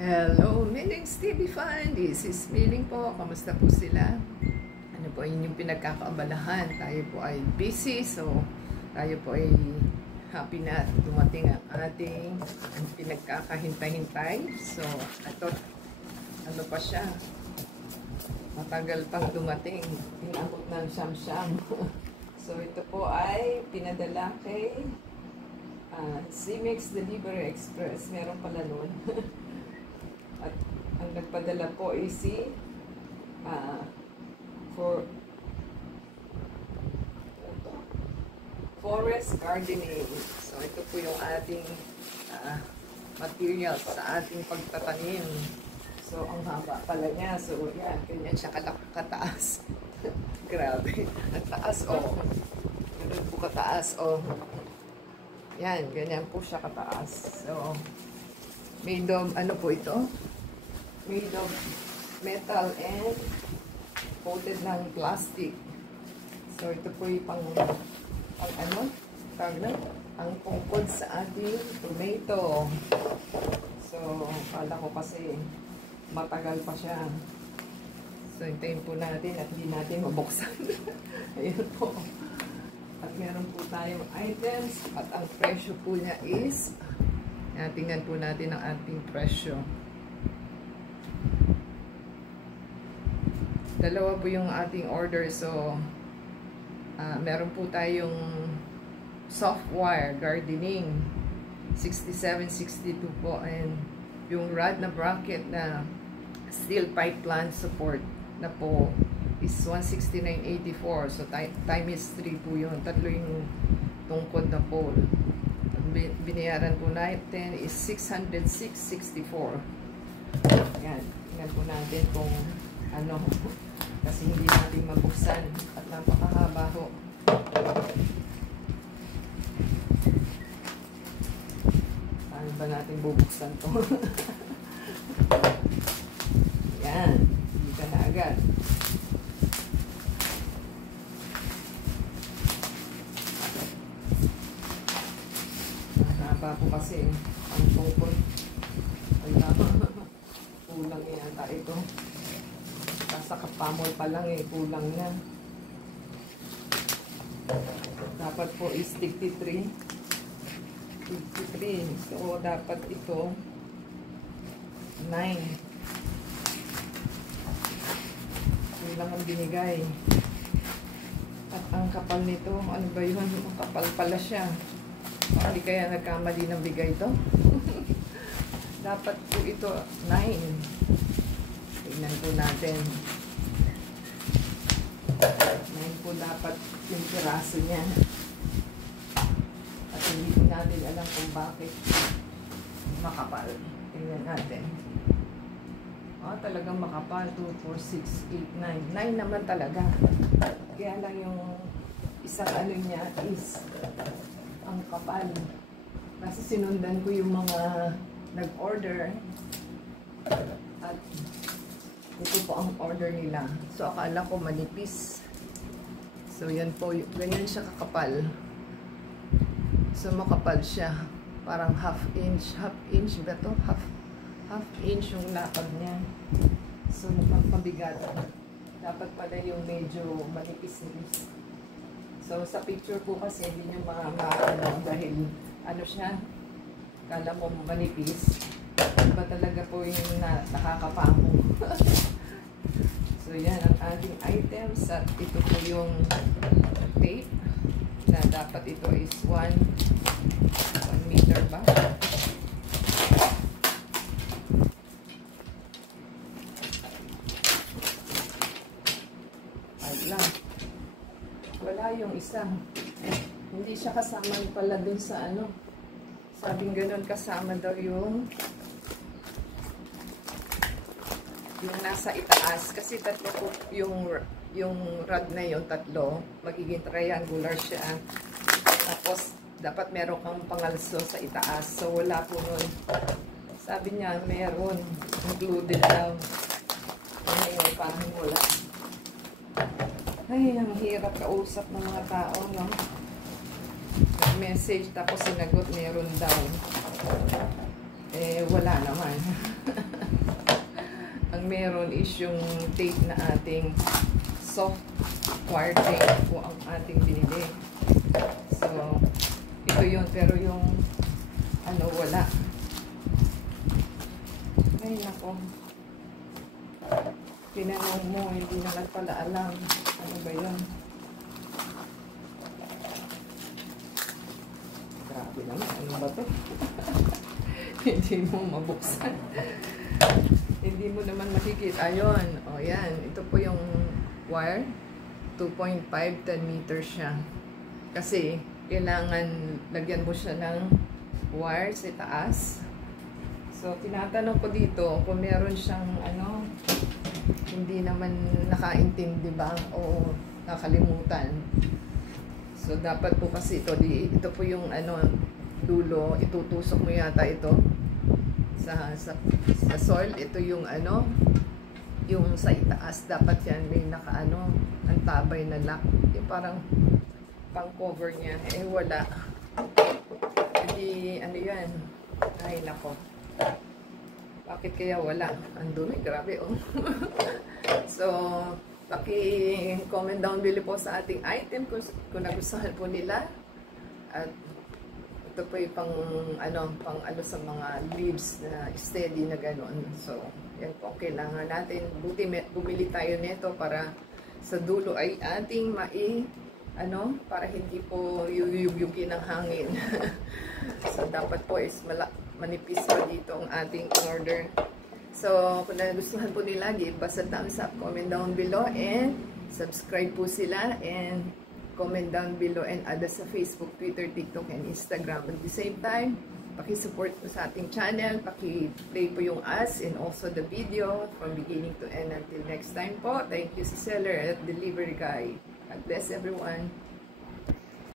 Hello, Miling's TV Fan. This is Miling po. Kamusta po sila? Ano po inyong pinagkakaabalahan? Tayo po ay busy, so tayo po ay happy na dumating ang ating pinagkakahintay-hintay. So, ito, ano pa siya? Matagal pang dumating. Inabot ng siyam-siyam. So, ito po ay pinadala kay CMEX Delivery Express. Meron pala nun. At ang nagpadala po ay si Forest Gardening. So, ito po yung ating materials sa ating pagtatanim. So, ang haba pala niya. So, yan. Ganyan siya kataas. Grabe. Ang taas, oh. Ganun po kataas, oh. Yan. Ganyan po siya kataas. So, made of, ano po ito? Made of metal and coated ng plastic. So, ito po yung pang ano? Ang pungkod sa ating tomato. So, kala ko kasi matagal pa siya. So, hintayin po natin at hindi natin mabuksan. Ayun po. At meron po tayong items at ang presyo po niya is, tingnan po natin ang ating presyo. Dalawa po yung ating order. So, meron po tayong soft wire gardening 6762 po, and yung rod na bracket na steel pipe plant support na po is 169.84. So, time is 3 po yun. Tatlo yung tungkod na pole. Binayaran po natin is 606.64. Yan. Tingnan po natin kung ano. Kasi hindi natin mabuksan. At napakahaba ho. Paano ba natin bubuksan to? Yan. Hindi ka na agad. Haba po kasi ang tungkol. Kulang yata ito. Nasa kapamol pa lang kulang na. Dapat po is 53. So, dapat ito 9. Kulang ang binigay. At ang kapal nito, ano ba yun? Kapal pala siya. Hindi kaya nagkamali ng bigay ito. Dapat po ito 9. Tingnan po natin. 9 po dapat yung piraso niya. At hindi po natin alam kung bakit makapal. Tingnan natin. Talagang makapal. 2, 4, 6, 8, 9. 9 naman talaga. Kaya lang yung isang ano niya is ang kapal. Kasi sinundan ko yung mga nag-order. At ito po ang order nila. So, akala ko manipis. So, yan po. Ganyan siya kakapal. So, makapal siya. Parang half inch. Half inch ba ito? Half inch yung lapad niya. So, mukhang pabigat. Dapat pala yung medyo manipis-nipis. So, sa picture po kasi, hindi nyo makakano dahil ano siya, kala mo manipis. Iba talaga po yung nakakapamo. So, yan ang ating items. At ito po yung tape na dapat ito is 1 meter ba? Ay lang. Wala yung isa. Hindi siya kasama pala dun sa ano. Sabing ganun kasama daw yung nasa itaas. Kasi tatlo po yung rod na yun, tatlo. Magiging triangular siya. Tapos, dapat meron kang pangalso sa itaas. So, wala po nun. Sabi niya, meron. Included daw. Ngayon, parang wala. Ay, ang hirap kausap ng mga tao, no? Message, tapos sinagot, meron daw. Wala naman. ang meron is yung tape na ating soft wire tape po ang ating binili. So, ito yun. Pero yung ano, wala. Ay, nako. Tinanong mo, hindi naman pala alam. Ano ba yun? Grabe naman. Ano ba to? Hindi mo mabuksan. Hindi mo naman makikita. Ayun. O, yan. Ito po yung wire. 2.5, 10 meters siya. Kasi, kailangan lagyan mo siya ng wire sa taas. So, tinatanong ko dito kung meron siyang ano, hindi naman nakaintindi ba o nakalimutan. So, dapat po kasi ito po yung ano, dulo, itutusok mo yata ito sa soil. Ito yung ano, yung sa itaas, dapat yan may nakaano, ang tabay na lock. Yung parang pang cover niya. Eh, wala. Hindi, ano yan. Ay, nako. Bakit kaya wala? Ang dumi, grabe, oh. So, paki-comment down below po sa ating item kung nagustuhan po nila. At ito po yung pang ano sa mga leaves na steady na gano'n. So, yan po kailangan natin. Buti bumili tayo nito para sa dulo ay ating para hindi po yuyugin ng hangin. So, dapat po is manipis pa dito ang ating order. So, kung nagustuhan po nila, give us a thumbs up, comment down below, and subscribe po sila, and comment down below, and add us sa Facebook, Twitter, TikTok, and Instagram. At the same time, paki-support po sa ating channel, paki-play po yung ads, and also the video from beginning to end. Until next time po, thank you sa seller at delivery guy. God bless everyone.